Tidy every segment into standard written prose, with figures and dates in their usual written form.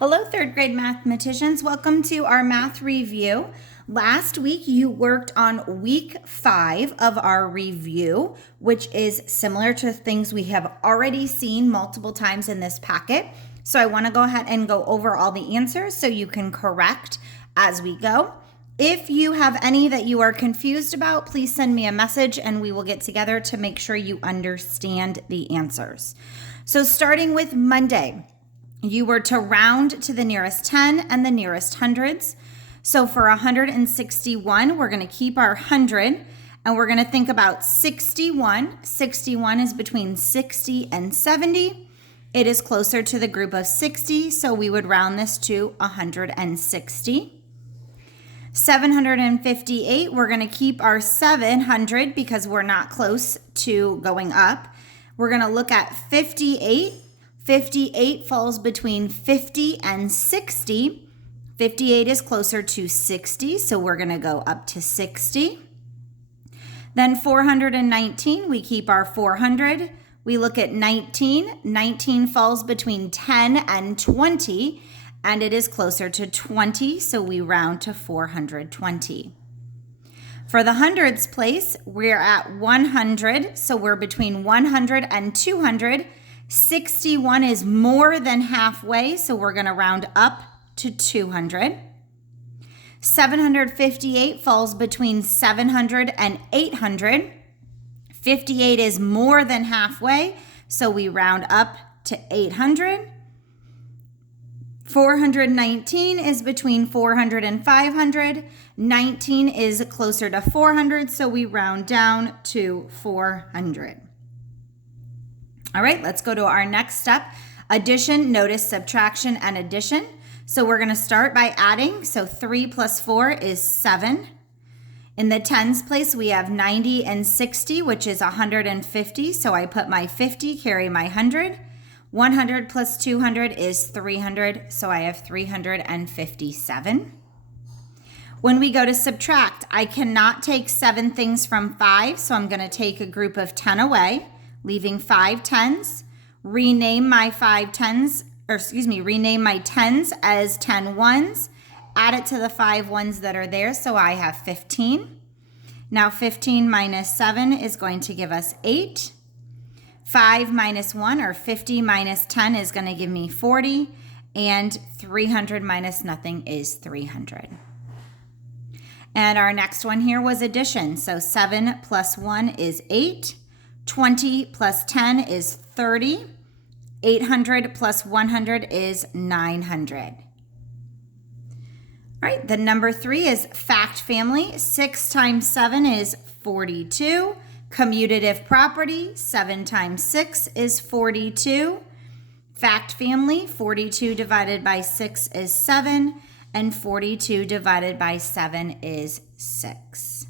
Hello, third grade mathematicians. Welcome to our math review. Last week, you worked on week 5 of our review, which is similar to things we have already seen multiple times in this packet. So I want to go ahead and go over all the answers so you can correct as we go. If you have any that you are confused about, please send me a message and we will get together to make sure you understand the answers. So starting with Monday, you were to round to the nearest 10 and the nearest hundreds. So for 161, we're going to keep our 100 and we're going to think about 61. 61 is between 60 and 70. It is closer to the group of 60, so we would round this to 160. 758, we're going to keep our 700 because we're not close to going up. We're going to look at 58. 58 falls between 50 and 60. 58 is closer to 60, so we're going to go up to 60. Then 419, we keep our 400. We look at 19. 19 falls between 10 and 20, and it is closer to 20, so we round to 420. For the hundreds place, we're at 100, so we're between 100 and 200. 61 is more than halfway, so we're going to round up to 200. 758 falls between 700 and 800. 58 is more than halfway, so we round up to 800. 419 is between 400 and 500. 19 is closer to 400, so we round down to 400. All right, let's go to our next step. Addition, notice subtraction, and addition. So we're going to start by adding. So 3 plus 4 is 7. In the tens place, we have 90 and 60, which is 150. So I put my 50, carry my 100. 100 plus 200 is 300. So I have 357. When we go to subtract, I cannot take 7 things from 5. So I'm going to take a group of 10 away, leaving 5 tens. Rename my 5 tens, rename my tens as 10 ones. Add it to the 5 ones that are there, so I have 15. Now 15 minus 7 is going to give us 8. 5 minus 1, or 50 minus 10, is going to give me 40. And 300 minus nothing is 300. And our next one here was addition. So 7 plus 1 is 8. 20 plus 10 is 30. 800 plus 100 is 900. All right, the number 3 is fact family. 6 times 7 is 42. Commutative property, 7 times 6 is 42. Fact family, 42 divided by 6 is 7, and 42 divided by 7 is 6.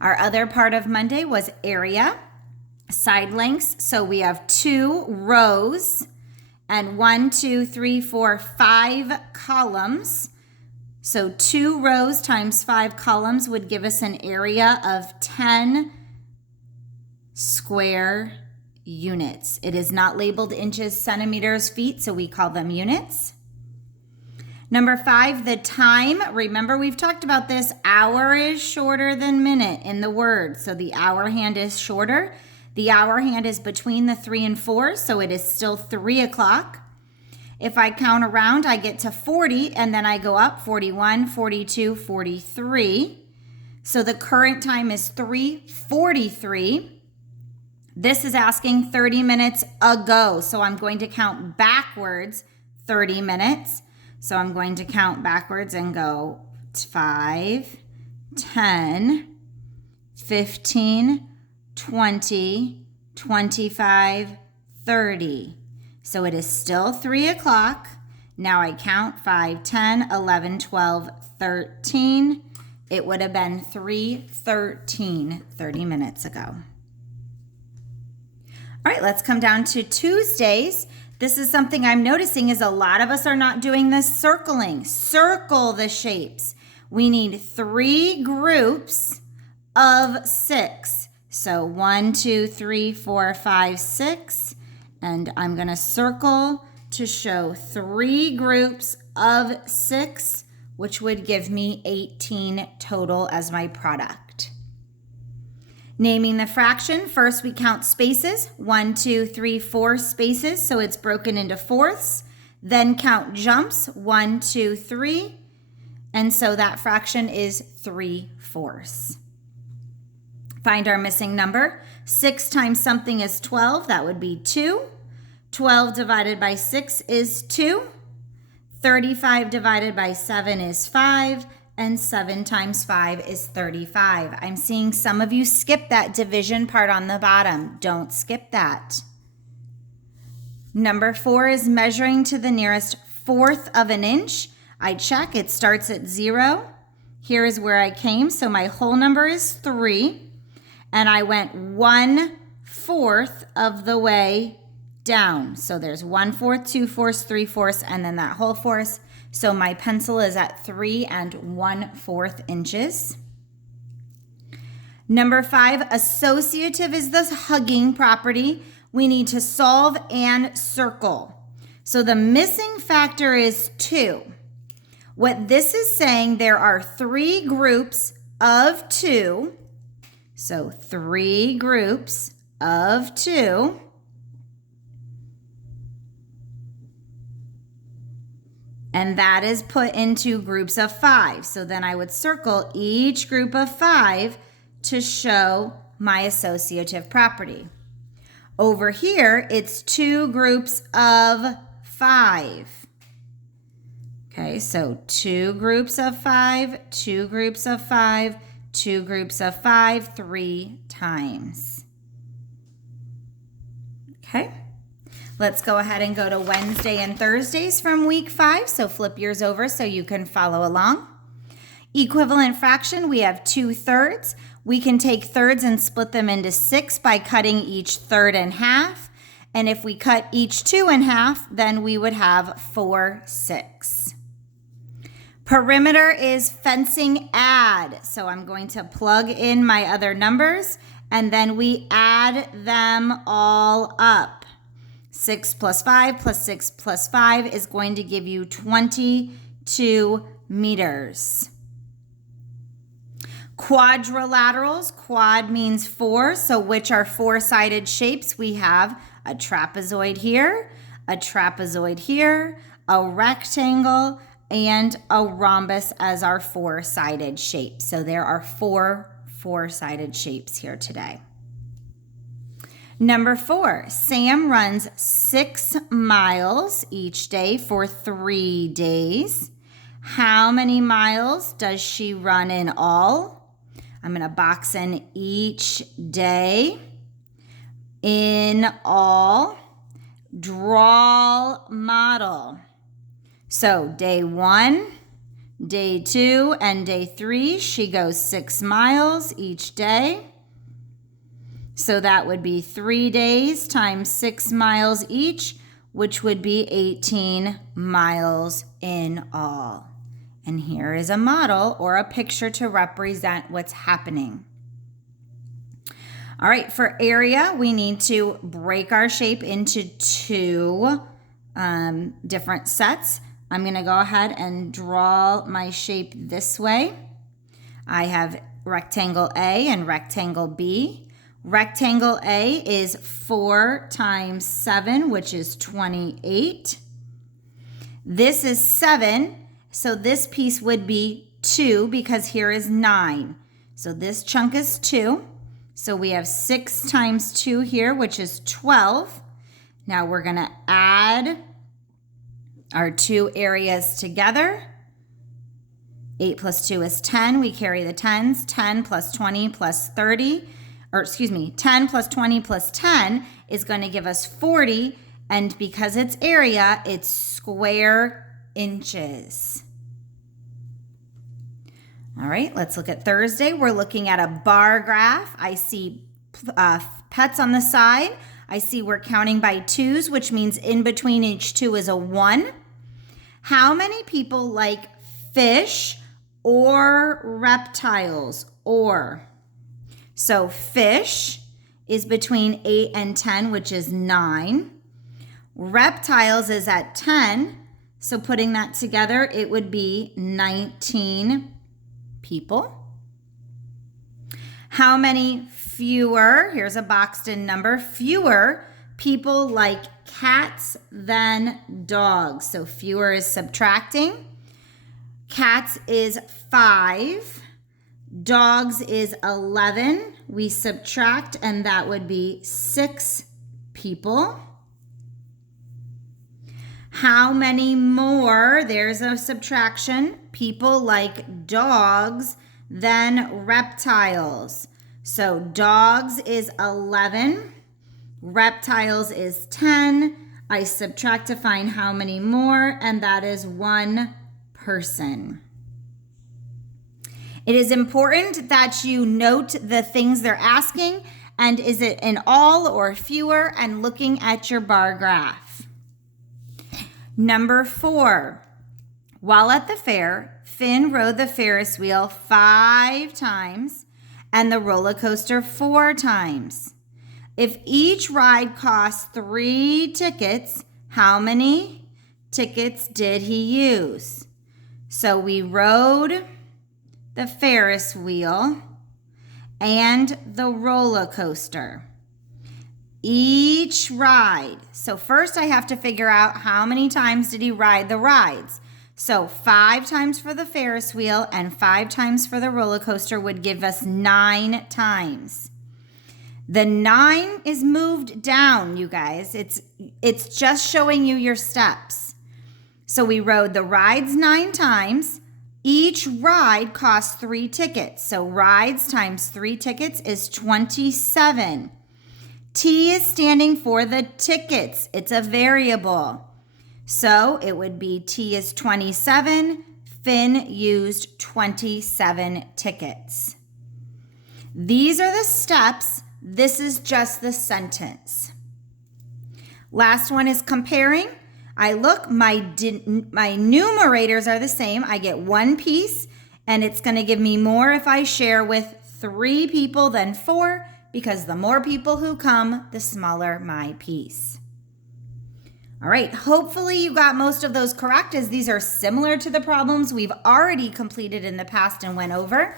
Our other part of Monday was area, side lengths. So we have 2 rows and 1, 2, 3, 4, 5 columns. So 2 rows times 5 columns would give us an area of 10 square units. It is not labeled inches, centimeters, feet, so we call them units. Number 5, the time. Remember, we've talked about this. Hour is shorter than minute in the word. So the hour hand is shorter. The hour hand is between the 3 and 4, so it is still 3 o'clock. If I count around, I get to 40, and then I go up 41, 42, 43. So the current time is 3:43. This is asking 30 minutes ago, so I'm going to count backwards 30 minutes. So I'm going to count backwards and go 5, 10, 15, 20, 25, 30. So it is still 3 o'clock. Now I count 5, 10, 11, 12, 13. It would have been 3:13 30 minutes ago. All right, let's come down to Tuesdays. This is something I'm noticing is a lot of us are not doing this circling. Circle the shapes. We need 3 groups of 6. So 1, 2, 3, 4, 5, 6. And I'm going to circle to show 3 groups of 6, which would give me 18 total as my product. Naming the fraction, first we count spaces, 1, 2, 3, 4 spaces, so it's broken into fourths. Then count jumps, 1, 2, 3, and so that fraction is 3/4. Find our missing number. 6 times something is 12, that would be 2. 12 divided by 6 is 2. 35 divided by 7 is 5. And 7 times 5 is 35. I'm seeing some of you skip that division part on the bottom. Don't skip that. Number 4 is measuring to the nearest 1/4 of an inch. I check, it starts at 0. Here is where I came, so my whole number is 3. And I went 1/4 of the way down. So there's 1/4, 2/4, 3/4, and then that whole fourth. So my pencil is at 3 1/4 inches. Number 5, associative is the hugging property. We need to solve and circle. So the missing factor is 2. What this is saying, there are 3 groups of 2. So 3 groups of 2. And that is put into groups of 5. So then I would circle each group of 5 to show my associative property. Over here, it's 2 groups of 5. Okay, so 2 groups of 5, 2 groups of 5, 2 groups of 5, 3 times. Okay. Let's go ahead and go to Wednesday and Thursdays from week 5. So flip yours over so you can follow along. Equivalent fraction, we have 2/3. We can take thirds and split them into 6 by cutting each third in half. And if we cut each 2 in half, then we would have 4/6. Perimeter is fencing add. So I'm going to plug in my other numbers and then we add them all up. 6 plus 5 plus 6 plus 5 is going to give you 22 meters. Quadrilaterals, quad means 4, so which are 4-sided shapes? We have a trapezoid here, a trapezoid here, a rectangle, and a rhombus as our 4-sided shape. So there are 4 4-sided shapes here today. Number 4, Sam runs 6 miles each day for 3 days. How many miles does she run in all? I'm going to box in each day. In all, draw model. So day 1, day 2, and day 3, she goes 6 miles each day. So that would be 3 days times 6 miles each, which would be 18 miles in all. And here is a model or a picture to represent what's happening. All right, for area, we need to break our shape into 2 different sets. I'm going to go ahead and draw my shape this way. I have rectangle A and rectangle B. Rectangle A is 4 times 7, which is 28. This is 7, so this piece would be 2 because here is 9. So this chunk is 2. So we have 6 times 2 here, which is 12. Now we're going to add our 2 areas together. 8 plus 2 is 10. We carry the 10s. 10 plus 20 plus 30. 10 plus 20 plus 10 is going to give us 40. And because it's area, it's square inches. All right, let's look at Thursday. We're looking at a bar graph. I see pets on the side. I see we're counting by 2s, which means in between each 2 is a 1. How many people like fish or reptiles or? So fish is between 8 and 10, which is 9. Reptiles is at 10. So putting that together, it would be 19 people. How many fewer, here's a boxed in number, fewer people like cats than dogs? So fewer is subtracting. Cats is 5. Dogs is 11. We subtract, and that would be 6 people. How many more, there's a subtraction, people like dogs than reptiles? So dogs is 11. Reptiles is 10. I subtract to find how many more, and that is 1 person. It is important that you note the things they're asking, and is it an all or fewer, and looking at your bar graph. Number 4, while at the fair, Finn rode the Ferris wheel 5 times and the roller coaster 4 times. If each ride costs 3 tickets, how many tickets did he use? So we rode the Ferris wheel and the roller coaster. Each ride. So first I have to figure out how many times did he ride the rides. So 5 times for the Ferris wheel and 5 times for the roller coaster would give us 9 times. The 9 is moved down, you guys. It's just showing you your steps. So we rode the rides 9 times. Each ride costs 3 tickets. So rides times 3 tickets is 27. T is standing for the tickets. It's a variable. So it would be T is 27. Finn used 27 tickets. These are the steps. This is just the sentence. Last one is comparing. I look, my numerators are the same. I get 1 piece, and it's going to give me more if I share with 3 people than 4, because the more people who come, the smaller my piece. All right, hopefully you got most of those correct, as these are similar to the problems we've already completed in the past and went over.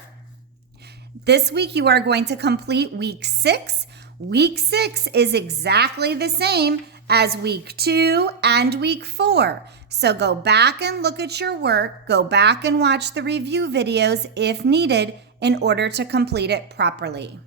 This week you are going to complete week 6. Week 6 is exactly the same as week 2 and week 4. So go back and look at your work. Go back and watch the review videos if needed in order to complete it properly.